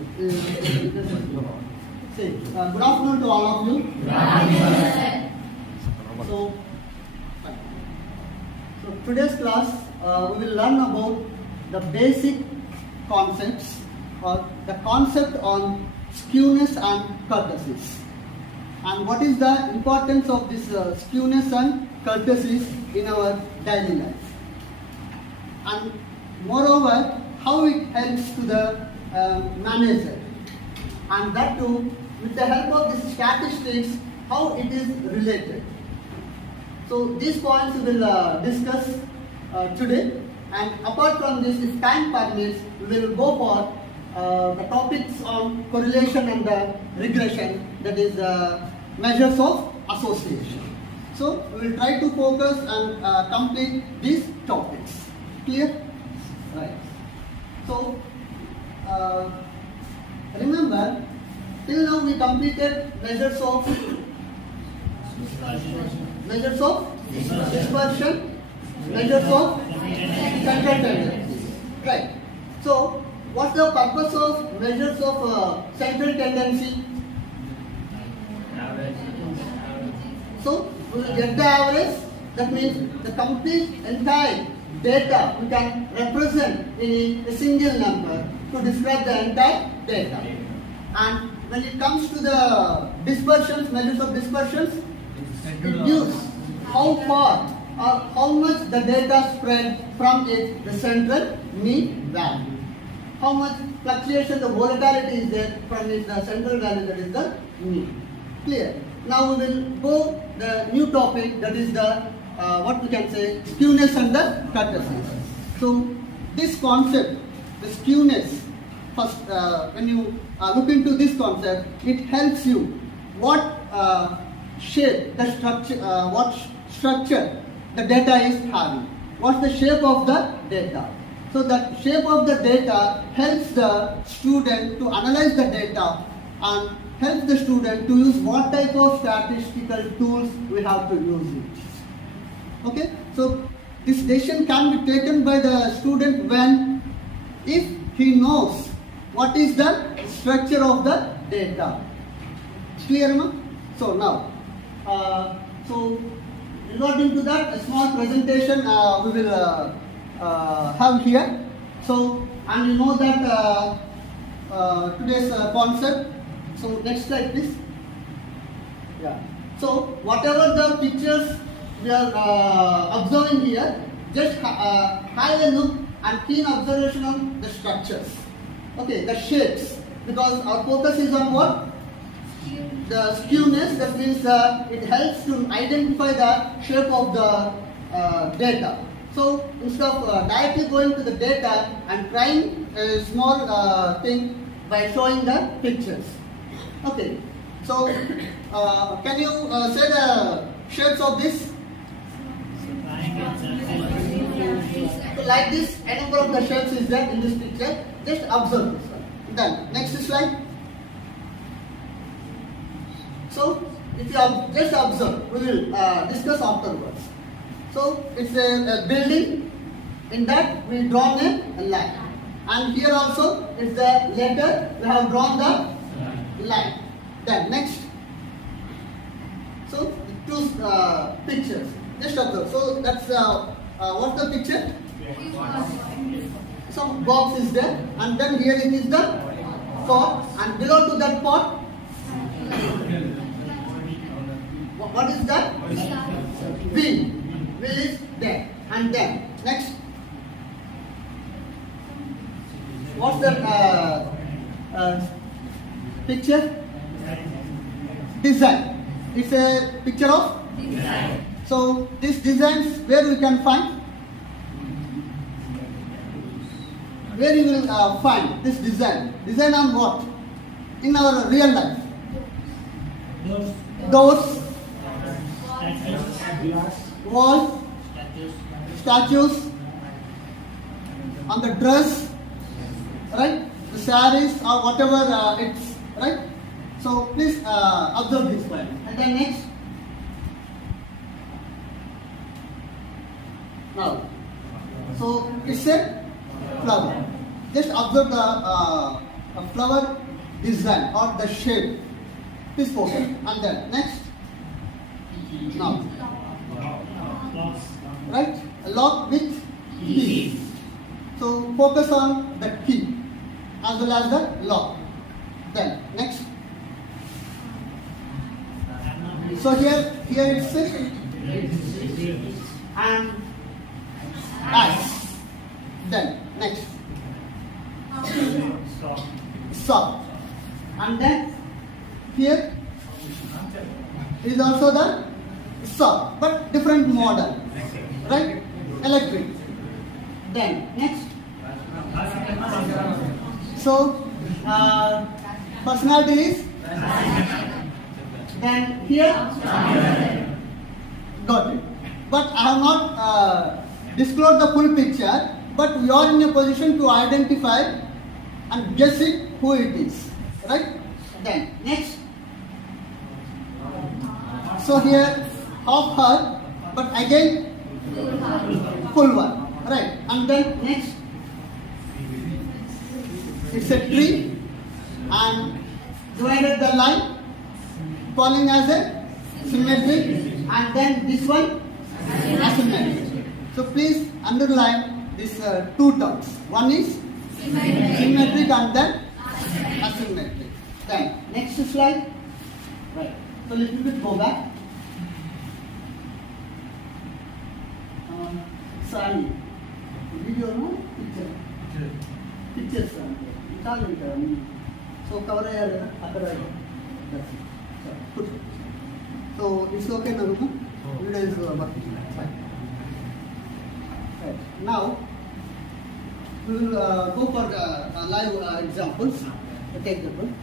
Good afternoon to all of you. So, today's class we will learn about the basic concepts or the concept on skewness and kurtosis, and what is the importance of this skewness and kurtosis in our daily life, and moreover how it helps to the manager, and that too with the help of these statistics how it is related. So these points we will discuss today, and apart from this, if time permits, we will go for the topics on correlation and regression, that is measures of association. So we will try to focus and complete these topics. Clear? Right. So remember, till now we completed measures of dispersion, measures of central tendency. Right. So what's the purpose of measures of central tendency? So we will get the average. That means the complete entire data we can represent in a single number to describe the entire data. And when it comes to the dispersions, measures of dispersions, it gives how far or how much the data spread from the central mean value. How much fluctuation, the volatility is there from the central value, that is the mean. Clear? Now we will go the new topic, that is the what we can say skewness and the kurtosis. So this concept, the skewness, first when you look into this concept, it helps you what shape, the structure, what structure the data is having. What's the shape of the data? So the shape of the data helps the student to analyze the data and helps the student to use what type of statistical tools we have to use it. Okay, so this decision can be taken by the student when, if he knows what is the structure of the data. Clear, ma? So now, so regarding to that, a small presentation we will have here. So, and you know that today's concept. So next slide, please. Yeah. So whatever the pictures we are observing here, just have a look and keen observation on the structures. Okay, the shapes, because our focus is on what? The skewness. That means it helps to identify the shape of the data. So instead of directly going to the data and trying a small thing by showing the pictures. Okay, so can you say the shapes of this? So like this, a number of the shapes is there in this picture. Just observe this one. Then next slide. So if you just observe, we will discuss afterwards. So it's a building. In that we draw a line, and here also it's the letter. We have drawn the line. Then next. So two pictures. Just observe. So that's what's the picture? Some box is there, and then here it is the pot, and below to that pot, what is that? Wheel. Wheel is there, and then next. What's the picture? Design. It's a picture of design. So these designs, where we can find? Where you will find this design? Design on what? In our real life. Doors, walls, statues, on the dress, right? The sarees or whatever it's, right? So please observe this one. And then next. Now, so it's a flower. Just observe the a flower design or the shape. Please focus. And then next. Now. Right? A lock with key. So focus on the key as well as the lock. Then next. So here it says and S. Then next. Stop. And then here is also the stop, but different model, right? Electric. Then next. So personality is. Then here. Got it. But I have not disclosed the full picture. But we are in a position to identify and guess it who it is, right? Then next. So here half her, but again full one, right? And then next. It's a tree and divided the line, falling as a symmetric, and then this one asymmetric. So please underline these two terms. One is symmetric and then asymmetric. Then next slide. Right. So little bit go back. Sorry. Video no picture. Pictures. It's all in there. So cover area. That's it. So put it. So it's okay now. Video is working. Fine. Right. Now we will go for live examples. Take the one.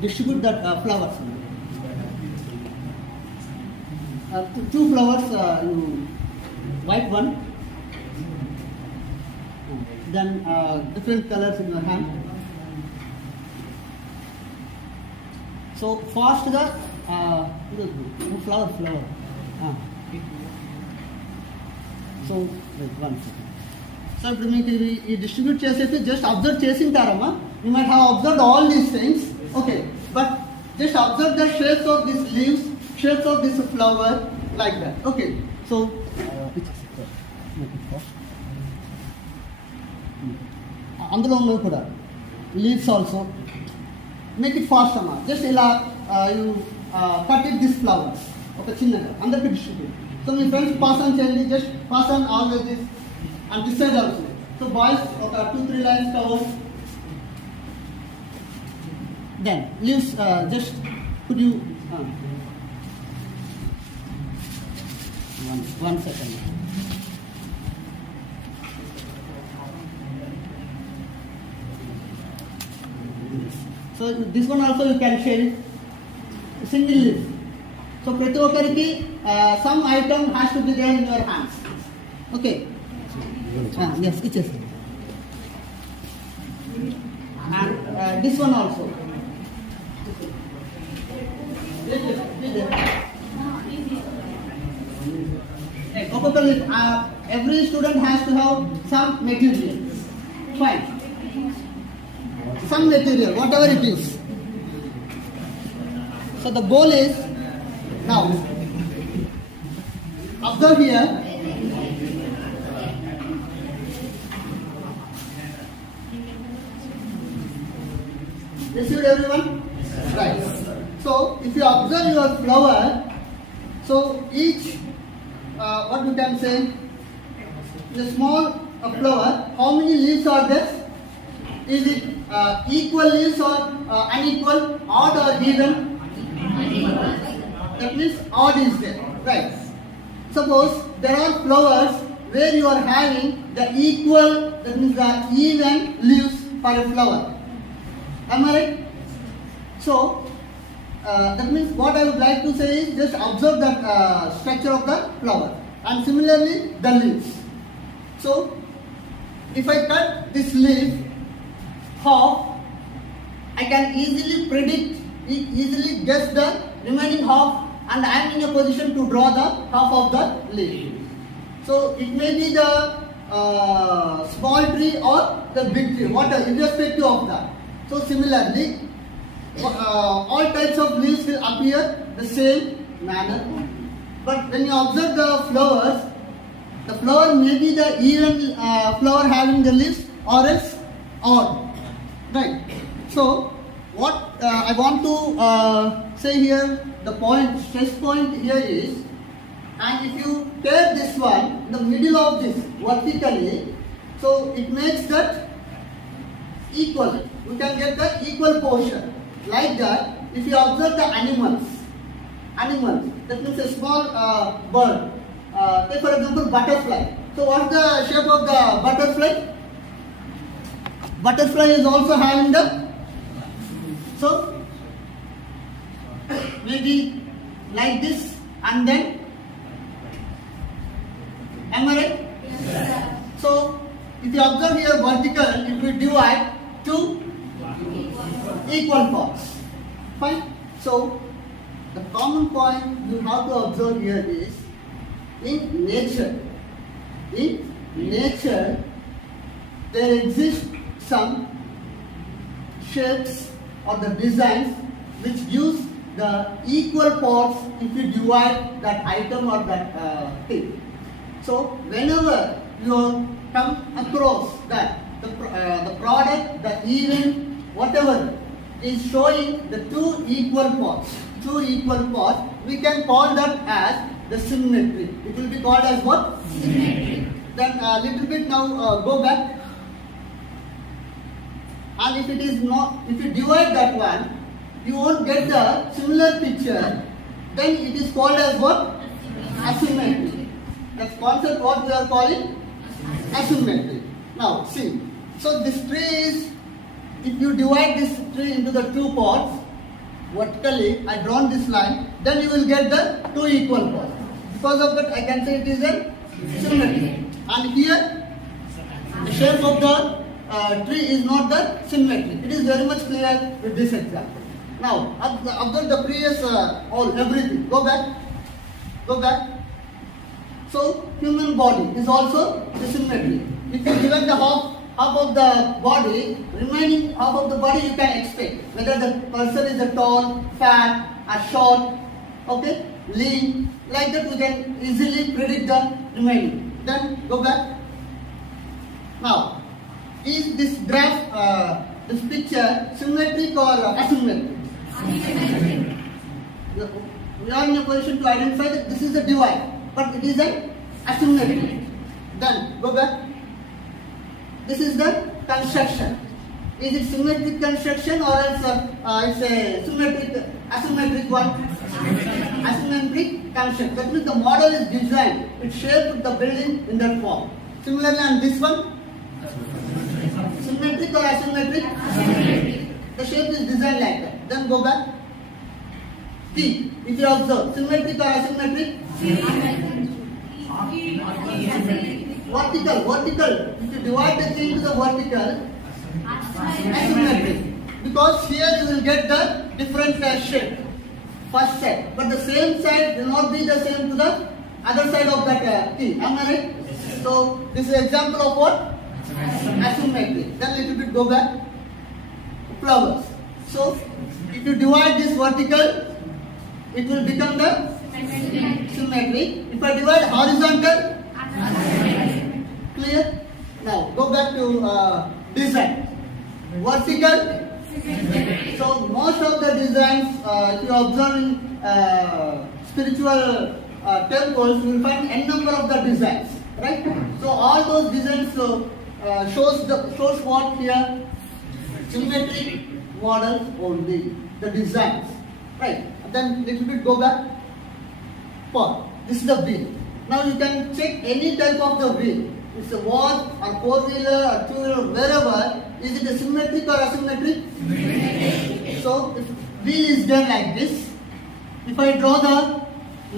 Distribute that flowers. Two flowers, white one, then different colors in your hand. So first the flower. So wait, 1 second. So ఇప్పుడు మీకు ఈ distribute చేసేసి just observe చేసింటారమ్మా. You might have observed all these things. Okay, but just observe the shapes of these leaves, shapes of this flower, like that. Okay, so అందులో ఉన్నవి కూడా leaves also make it fast అమ్మా. Just ఇలా you cut it this flowers ఒక చిన్నగా అందరికి distribute. So మీ friends pass on చేయండి. Just pass on always this and this side also. So boys ఒక 2-3 lines cover. Then leaves just could you one second. So this one also you can share it. Single leaf. So prati okkariki some item has to be there in your hands. Okay. Yes, it is. And this one also. Every student has to have some material. Fine. Some material, whatever it is. So the goal is now observe here. Received everyone? Right. So if you observe your flower, so each what you can say, the small flower, how many leaves are there? Is it equal leaves or unequal, odd or even? That means odd is there, right? Suppose there are flowers where you are having the equal, that means the even leaves for a flower. Am I right? So that means what I would like to say is just observe the structure of the flower, and similarly the leaves. So if I cut this leaf half, I can easily predict, easily guess the remaining half, and I am in a position to draw the half of the leaf. So it may be the small tree or the big tree, whatever, irrespective of that. So similarly, all types of leaves will appear the same manner. But when you observe the flower may be the even flower having the leaves or else odd. Right. So what I want to say here, the point, stress point here is, and if you take this one in the middle of this vertically, so it makes that equal. We can get the equal portion. Like that, if you observe the animals, that means a small bird. Take for example butterfly. So what's the shape of the butterfly? Butterfly is also having the, so maybe like this, and then, am I right? Yes. So if you observe here vertical, it will divide to equal parts. Fine. So the common point you have to observe here is, in nature there exist some shapes or the designs which use the equal parts if you divide that item or that thing. So whenever you come across that the product, the event, whatever is showing the two equal parts, we can call that as the symmetry. It will be called as what? Symmetry. Then a little bit now go back. And if it is not, if you divide that one, you won't get the similar picture. Then it is called as what? Asymmetry. That concept what we are calling asymmetry. Now see, so this tree is, if you divide this tree into the two parts, vertically I drawn this line, then you will get the two equal parts. Because of that I can say it is a symmetry. And here the shape of the tree is not the symmetry. It is very much clear with this example. Now observe the previous everything. Go back. So human body is also the symmetry. If you divide the half of the body, remaining half of the body you can expect whether the person is a tall, fat, or short, okay, lean. Like that we can easily predict the remaining. Then go back. Now, is this graph, this picture symmetric or asymmetric? Asymmetric. We are in a position to identify that this is a divide, but it is an asymmetric. Then go back. This is the construction. Is it symmetric construction or else it's a asymmetric one? Asymmetric construction. That means the model is designed, it shaped the building in that form. Similarly on this one, symmetric or asymmetric? Asymmetric. The shape is designed like that. Then go back. See, if you observe, symmetric or asymmetric? Vertical. If you divide the tree into the vertical, asymmetric. Because here you will get the different shape, first side. But the same side will not be the same to the other side of that tree. Am I right? So this is an example of what? Asymmetric. Then little bit go back. Flowers. So if you divide this vertical, it will become the symmetric. If I divide horizontal, clear? Now go back to design. Vertical. So most of the designs, if you observe in spiritual temples, you will find n number of the designs, right? So all those designs shows what here? Symmetric models only, the designs, right? Then little bit go back. This is the wheel. Now you can check any type of the wheel. It's a watch or four-wheeler or two-wheeler, wherever. Is it a symmetric or asymmetric? Symmetric. So if wheel is there like this, if I draw the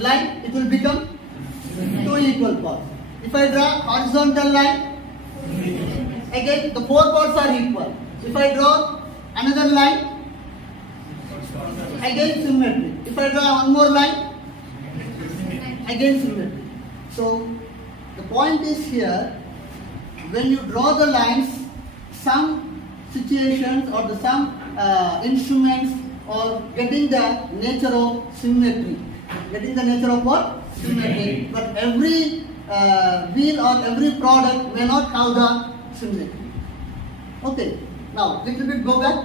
line, it will become two equal parts. If I draw horizontal line, again the four parts are equal. If I draw another line, again symmetry. If I draw one more line, again symmetry. So the point is here, when you draw the lines, some situations or some instruments or getting the nature of symmetry. Getting the nature of what? Symmetry. But every wheel or every product may not have the symmetry. Okay. Now, little bit go back.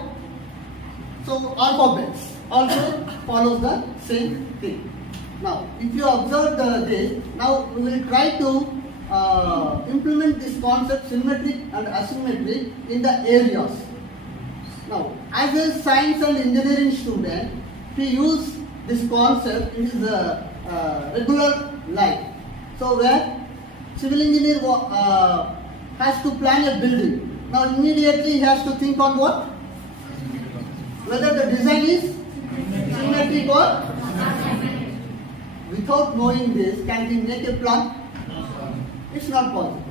So, alphabets also follows the same thing. Now, if you observe this, now we will try to implement this concept symmetry and asymmetry in the areas. Now, as a science and engineering student, we use this concept in his regular life. So, where civil engineer has to plan a building. Now, immediately he has to think on what? Whether the design is symmetric or without knowing this, can we make a plan? It's not possible.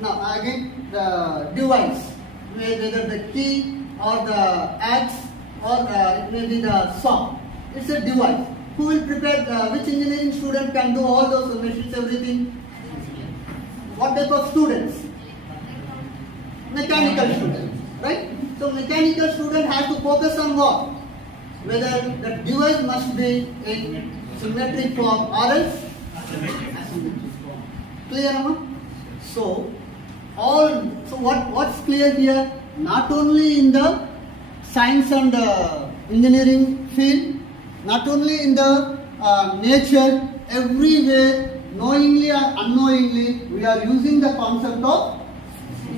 Now, again, the device, whether the key or the axe or it may be the saw. It's a device. Who will prepare, which engineering student can do all those machines, everything? What type of students? Mechanical students, right? So, mechanical student has to focus on what? Whether the device must be in symmetric form or else asymmetric form. Clear, Amma? So, what's clear here? Not only in the science and engineering field, not only in the nature, everywhere, knowingly or unknowingly, we are using the concept of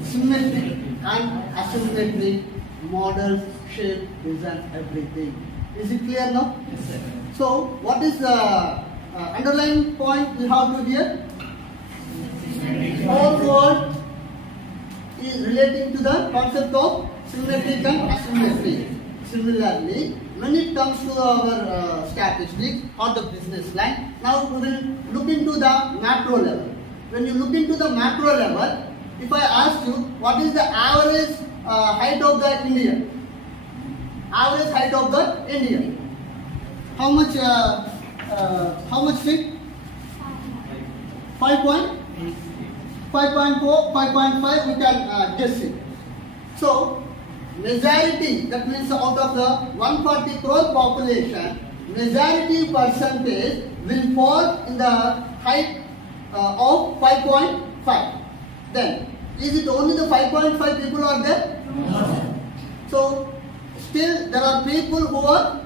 symmetry and asymmetry, models, shape, design, everything. Is it clear now? Yes, sir. So, what is the underlying point we have to here? Whole world is relating to the concept of symmetry and asymmetry. Similarly, when it comes to our statistics or the business line, now we will look into the macro level. When you look into the macro level, if I ask you what is the average height of the India? Average height of the India. How much feet? 5.4, 5.5, we can guess it. So, majority, that means out of the 140 crore population, majority percentage will fall in the height of 5.5. Then, is it only the 5.5 people are there? No. So, still there are people who are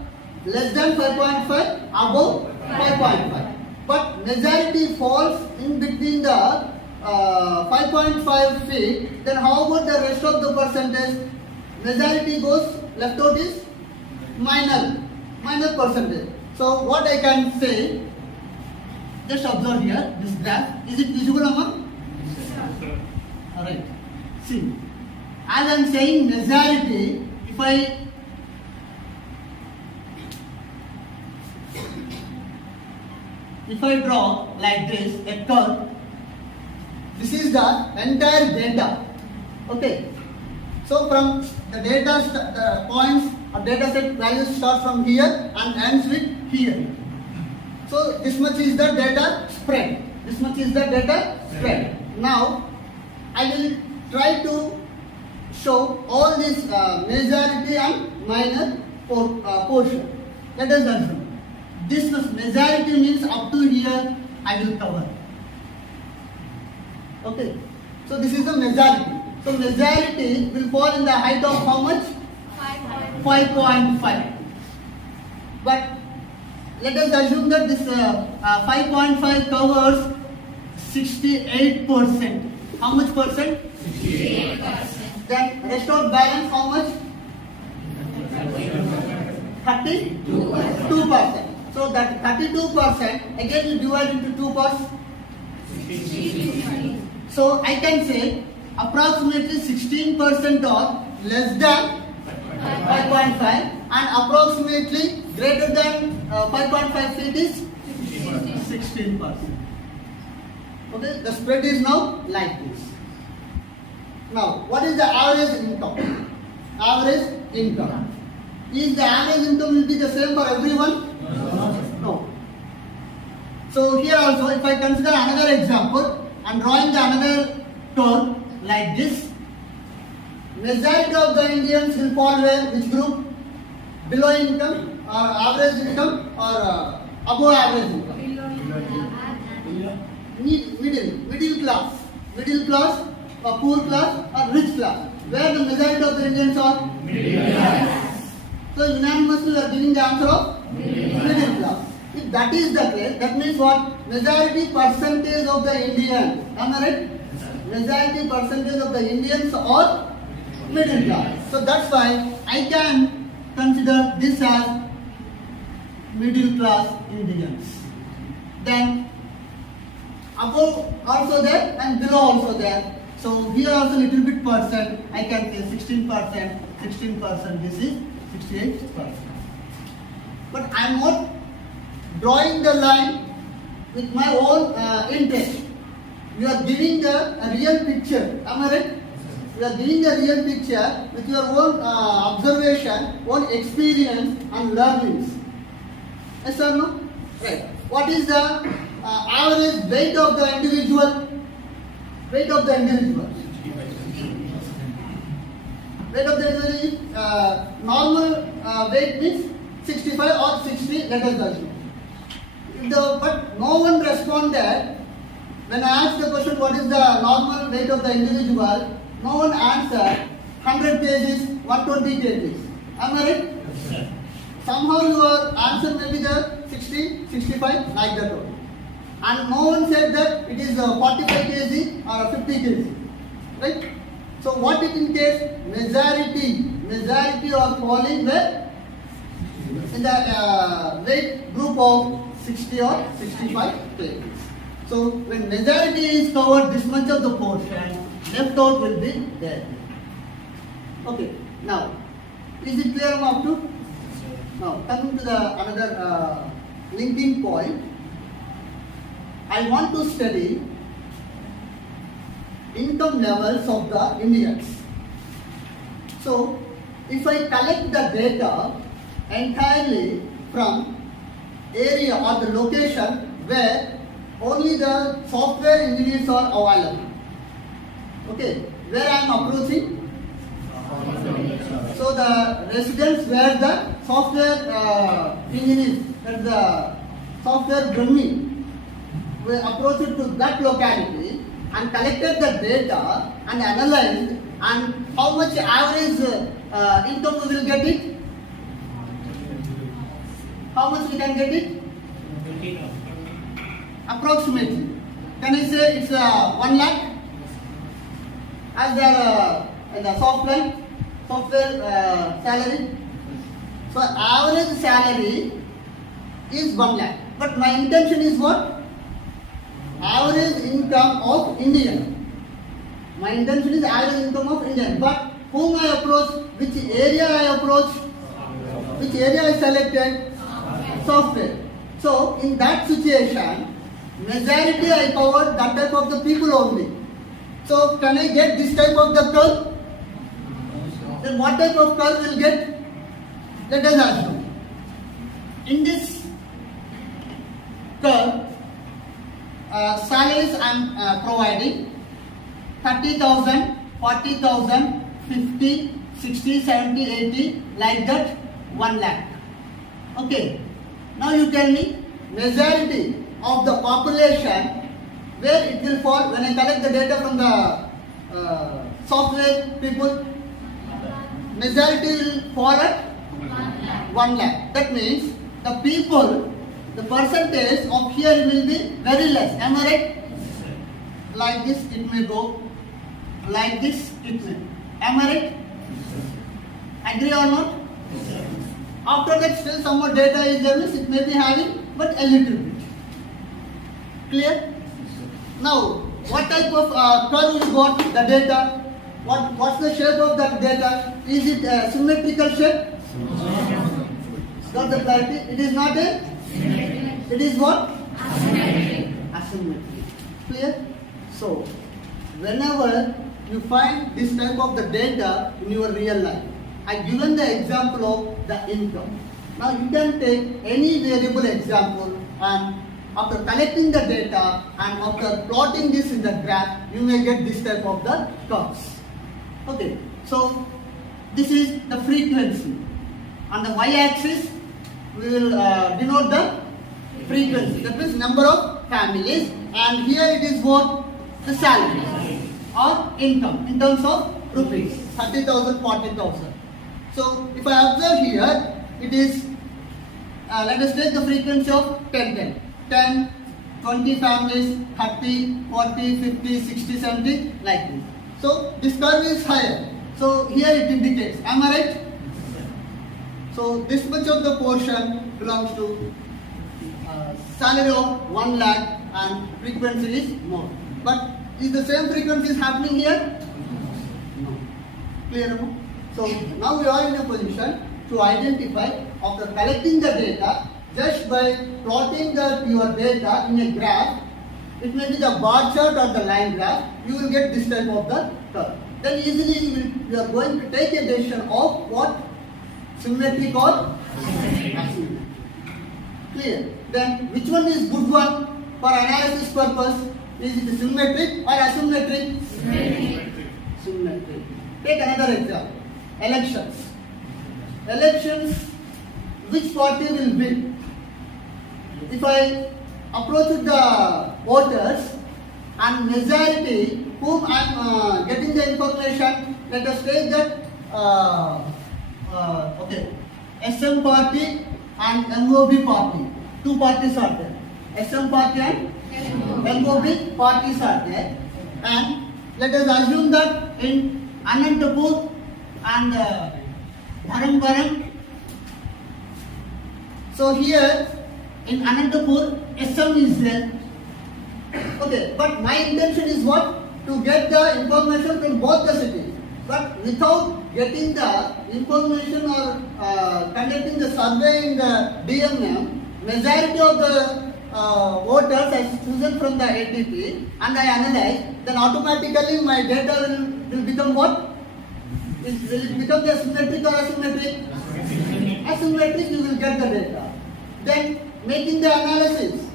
less than 5.5, above 5.5. But majority falls in between the 5.5 feet. Then how about the rest of the percentage? Majority goes, left out is minor percentage. So what I can say, just observe here, this graph. Is it visible, Amma? Alright. See, as I am saying majority, if I draw like this, a curve, this is the entire data. Okay. So from the data, the points or data set values start from here and ends with here. So this much is the data spread. This much is the data spread. Now I will try to show all this majority and minor portion. Let us assume this majority means up to here I will cover. Okay. So this is the majority. So majority will fall in the height of how much? 5.5. But let us assume that this 5.5 covers 68%. How much percent? 68%. Then rest of balance how much? 32%. So that 32% again you divide into 2 parts. So I can say approximately 16% are less than 5.5 and approximately greater than 5.5 feet is 16%. Okay, the spread is now like this. Now, what is the average income? Average income. Is the average income will be the same for everyone? No. So here also, if I consider another example, I am drawing the another curve like this. majority of the Indians will fall where? Which group? Below income or average income or above average income? Middle class or poor class or rich class? Where the majority of the Indians are? So unanimously we are giving the answer of middle class. If that is the case, that means what? Majority percentage of the Indians, am I right? Majority percentage of the Indians are middle class. So that's why I can consider this as middle class Indians. Then above also there and below also there. So here also little bit percent, I can say 16%, this is 68%. But I am not drawing the line with my own interest. You are giving a real picture, am I right? You are giving a real picture with your own observation, own experience and learnings. Yes or no? Right. What is the average weight of the individual? Weight of the individual. Weight of the individual, normal weight means 65 or 60, let us assume. But no one responded. When I asked the question, what is the normal weight of the individual? No one answered 100 kgs, 120 kgs. Am I right? Yes. Somehow your answer may be the 60, 65, like that only. And no one said that it is 45 kg or 50 kg. Right? So what it indicates? Majority are falling where? In the weight group of 60 or 65 kg. So when majority is covered, this much of the portion, left out will be there. Okay. Now, is it clear up to? Now, coming to the another linking point. I want to study income levels of the Indians. So, if I collect the data entirely from area or the location where only the software engineers are available. Okay, where I am approaching? So the residents where the software engineers and the software Brahmi we approached to that locality and collected the data and analyzed, and how much average income we will get it? How much we can get it? Approximately. Can I say it's 1 lakh? As the software salary. So average salary is 1 lakh. But my intention is what? Average income of Indian. My intention is average income of Indian. But whom I approach, which area I approach, which area I selected? Software. So in that situation, majority I covered that type of the people only. So can I get this type of the curve? Then what type of curve will get? Let us assume. In this curve, salaries I am providing 30,000, 40,000, 50, 60, 70, 80, like that 1 lakh. Okay. Now you tell me majority of the population where it will fall when I collect the data from the software people. Majority will fall at 1 lakh. That means the people, the percentage of here will be very less. Am I right? Like this it may go. Like this it may. Am I right? Agree or not? After that still some more data is there, means it may be having, but a little bit. Clear? Now, what type of curve you got the data? What's the shape of that data? Is it a symmetrical shape? Got the clarity? It is not a? It is what? Asymmetric. Clear? So, whenever you find this type of the data in your real life, I given the example of the income. Now you can take any variable example, and after collecting the data and after plotting this in the graph, you may get this type of the curves. Okay. So this is the frequency. On the y-axis, we will denote the frequency. That means number of families. And here it is what? The salary or income in terms of rupees. 30,000, 40,000. So if I observe here, it is, let us take the frequency of 10, 20 families, 30, 40, 50, 60, 70, like this. So this curve is higher. So here it indicates. Am I right? So this much of the portion belongs to salary of 1 lakh and frequency is more. But is the same frequency is happening here? No. Clear? No? So now we are in a position to identify after collecting the data just by plotting your data in a graph. It may be the bar chart or the line graph. You will get this type of the curve. Then easily you are going to take a decision of what? Symmetric or asymmetric. Clear? Then which one is good one for analysis purpose? Is it symmetric or asymmetric? Symmetric. Take another example. Elections. Elections, which party will win? If I approach the voters and majority whom I am getting the information, let us take that okay, SM party and MOB party. Two parties are there. SM party and MOB parties are there. And let us assume that in Anantapur and Dharambaram. So here in Anantapur, SM is there. Okay, but my intention is what? To get the information from both the cities. But without getting the information or conducting the survey in the DMM, majority of the voters are chosen from the ATP and I analyze, then automatically my data will become what? Will it become the symmetric or asymmetric? Asymmetric, you will get the data. Then making the analysis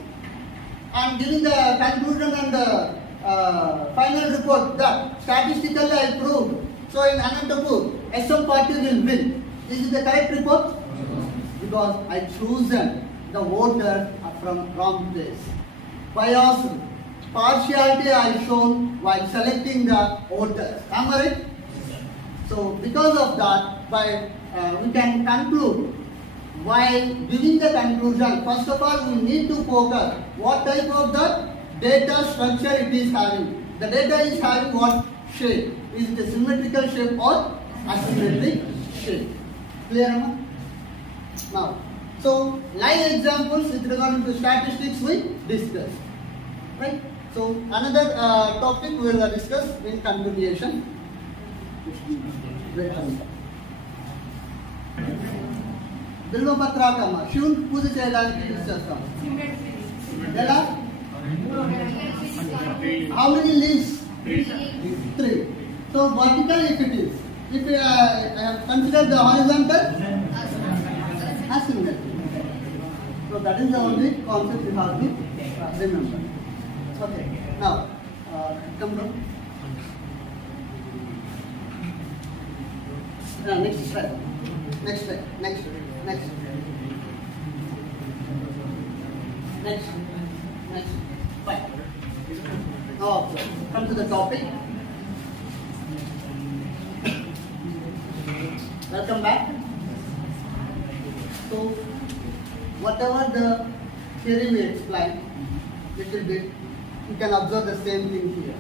and giving the conclusion and the final report that statistically I proved. So in Anantapur, SM party will win. Is it the correct report? Because I chosen the voter from wrong place. Bias, partiality I shown while selecting the voters. Am I right? So because of that, we can conclude. While giving the conclusion, first of all, we need to focus what type of the data structure it is having. The data is having what shape? Is it a symmetrical shape or asymmetric shape? Clear, Amma? Now, so live examples with regard to statistics we discussed. Right? So another topic we will discuss in continuation. బిల్వపత్రాకమ్మ శివుని పూజ చేయడానికి use చేస్తాం ఎలా how many leaves 3 so vertical if it is if I have considered the horizontal asymmetric so that is the only concept you have to remember okay now come down next slide next fine okay come to the topic welcome back so whatever the theory we explained little bit you can observe the same thing here